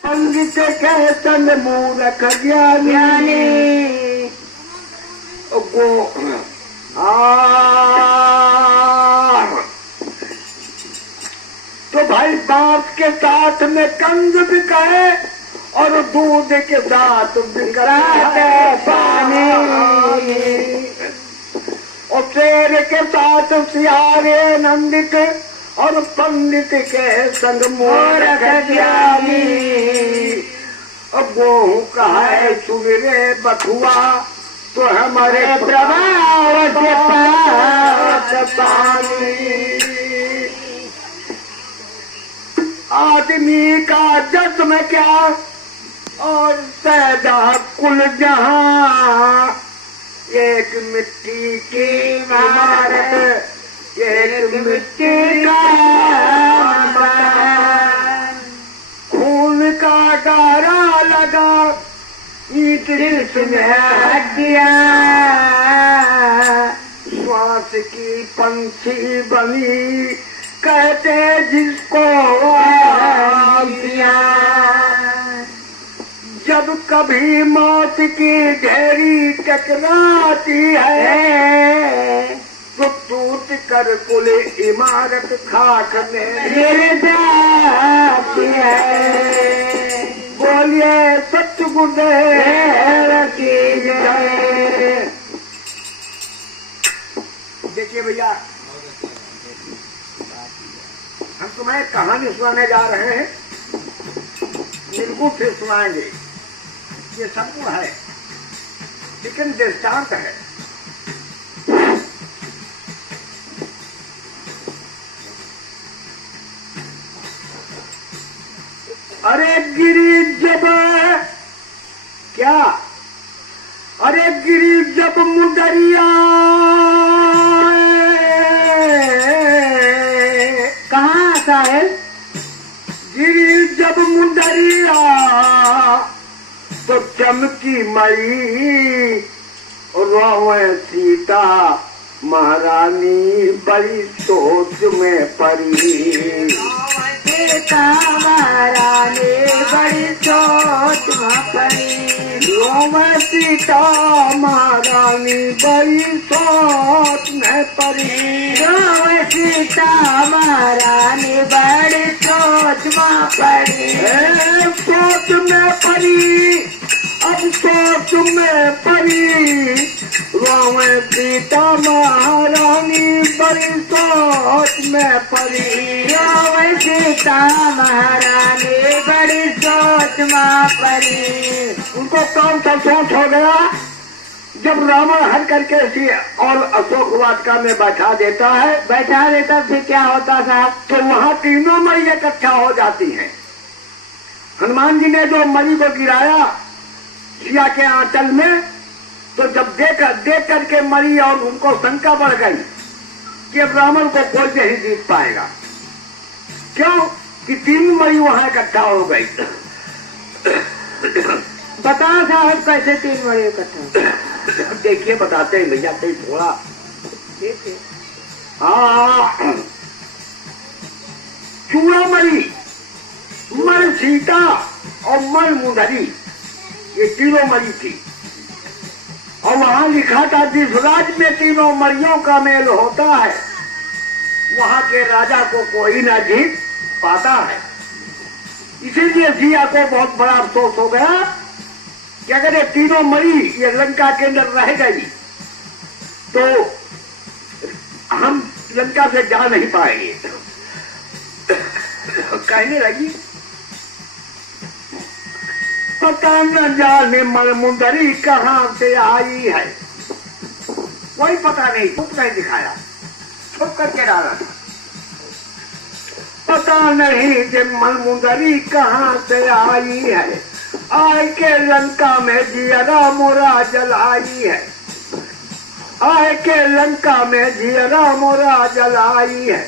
पंडित के संग मूर्ख ज्ञानी गो तो भाई बांस के साथ में कंद बिकाए और दूध के साथ बिकराते पानी और शेर के साथ सियारे नंदित और पंडित के संग मूर्ख ज्ञानी। अब वो कहा है सुन रे बथुआ तो हमारे प्रभाव के पास पानी। आदमी का जस्म क्या और पैदा कुल जहां एक मिट्टी की इमारत एक मिट्टी का मकान। खून का गारा लगा ईंट में हड्डियां श्वास की पंछी बनी कहते जिसको जब कभी मौत की ढेरी टकराती है तो टूट कर कुल इमारत खाक में गिर जाती है। बोलिए सतगुरुदेव की जय। देखिए भैया हम तुम्हें कहानी सुनाने जा रहे हैं, निर्गुण से सुनाएंगे। ये संपूर्ण है लेकिन दृष्टांत है। अरे गिरी जब क्या अरे गिरी जब मुंदरिया कहाँ आता है? गिरी जब मुंदरिया तो चमकी मई रोवे सीता महारानी बड़ी सोच में पड़ी। सीता महारानी बड़ी सोच में पड़ी। रोवे सीता महारानी बड़ी सोच में पड़ी। रोवे सीता महारानी बड़ी सोच में पड़ी। सोच में पड़ी अब सोच में पड़ी रोवे सीता महारानी बड़ी सोच में पड़ी। रोवे सीता महारानी बड़ी सोच में पड़ी। उनको कौन सा सोच हो गया जब रावण हर करके सी और अशोक वाटिका में बैठा देता फिर क्या होता था? तो वहाँ तीनों मरी इकट्ठा हो जाती हैं। हनुमान जी ने जो मरी को गिराया सिया के आंचल में तो जब देख करके मरी और उनको शंका बढ़ गई कि अब रावण को कोई नहीं जीत पाएगा। क्यों कि तीन मरी वहाँ इकट्ठा हो गई। बताओ साहब कैसे तीन मरी इकट्ठा? देखिए बताते हैं भैया कहीं थोड़ा देखिए। चूड़ा मरी मर सीता और मर मुंदरी ये तीनों मरी थी और वहां लिखा था जिस राज्य में तीनों मरियों का मेल होता है वहां के राजा को कोई ना जीत पाता है। इसीलिए सिया को बहुत बड़ा अफसोस हो गया कि अगर ये तीनों मरी ये लंका के अंदर रह गई तो हम लंका से जा नहीं पाएंगे। कहने लगी पता न जाने मनमुंदरी कहाँ से आई है। कोई पता नहीं, छुप नहीं दिखाया, छुप करके डाला। पता नहीं कि मनमुंदरी कहाँ से आई है। आय के लंका में जियरा मोरा जलाई है। आय के लंका में जियरा मोरा जलाई है।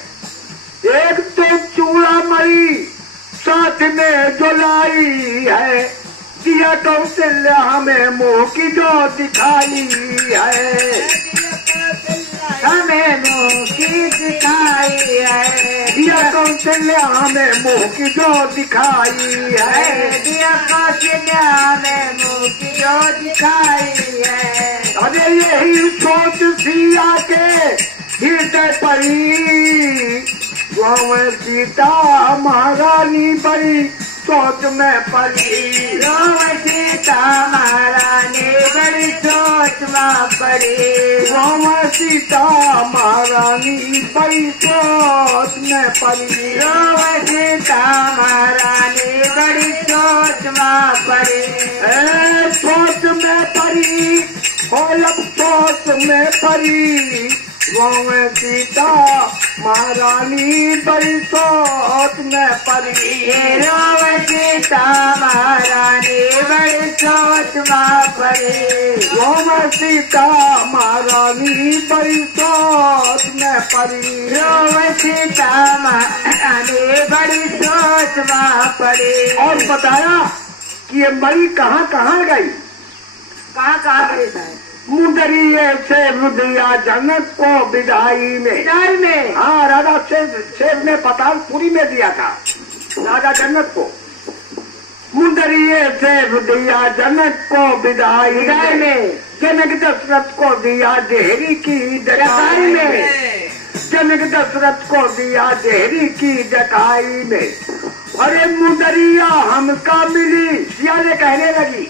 एक तो चूड़ा मरी साथ में जलाई है। दिया कौशल्या हमें मुंह की जो दिखाई है। हमें मुँह की दिखाई है। दिया कौशल्या हमें मुँह की जो दिखाई है। दिया कौशल्या हमें मुँह की जो दिखाई है। अरे यही सोच सिया के हृदय परी, गाँव सीता महारानी बड़ी सोच में पड़ी। गाँव सीता महारानी बड़ी सोच में पड़ी। गाँव सीता महारानी बड़ी सोच में पड़ी। गाँव सीता महारानी बड़ी सोच में पड़ी। सोच में पड़ी, होलब सोच में पड़ी। गाँव सीता महारानी बड़ी सोच में पड़ी। गाँव सीता महारानी बड़ी सोच में पड़ी। गाँव सीता महारानी बड़ी सोच में पड़ी। गाँव सीता महारानी बड़ी सोच में पड़ी। और बताया कि ये मरी कहाँ कहाँ गई। कहाँ गई साहब? मुंदरी से रुदिया जनक को विदाई में। विदाई में? हाँ, राजा शेर ने पतालपुरी में दिया था राजा जनक को। मुंदरी से रुदिया जनक को विदाई में। जनक दशरथ को दिया देहरी की जटाई में। जनक दशरथ को दिया देहरी की जटाई में। अरे मुंदरिया हमका मिली, सिया ने कहने लगी,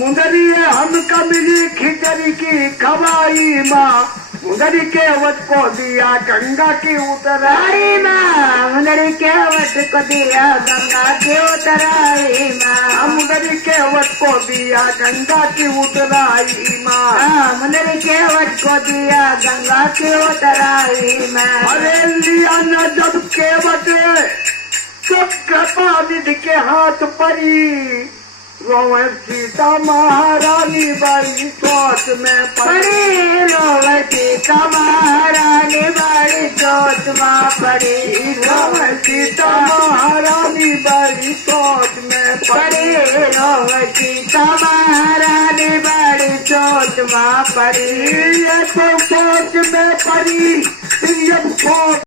मुंदरी हमका मिली खिचड़ी की खवाई माँ। मुंदरी के वट को दिया गंगा की उतराई माँ। मुंदरी के वट को दिया गंगा की उतराई माँ। मुंदरी के वट को दिया गंगा की उतराई माँ। मुंदरी के वट को दिया गंगा की उतराई माँ। अरे लिया न जब के वट सब कृपा निधि के हाथ पड़ी। गाँव सीता महारानी बड़ी सोच में पड़ी। गाँव सीता महारानी बड़ी सोच में पड़ी। गाँव सीता महारानी बड़ी सोच में पड़ी। गाँव सीता महारानी बड़ी सोच में पड़ी। ये तो सोच में पड़ी, ये सोच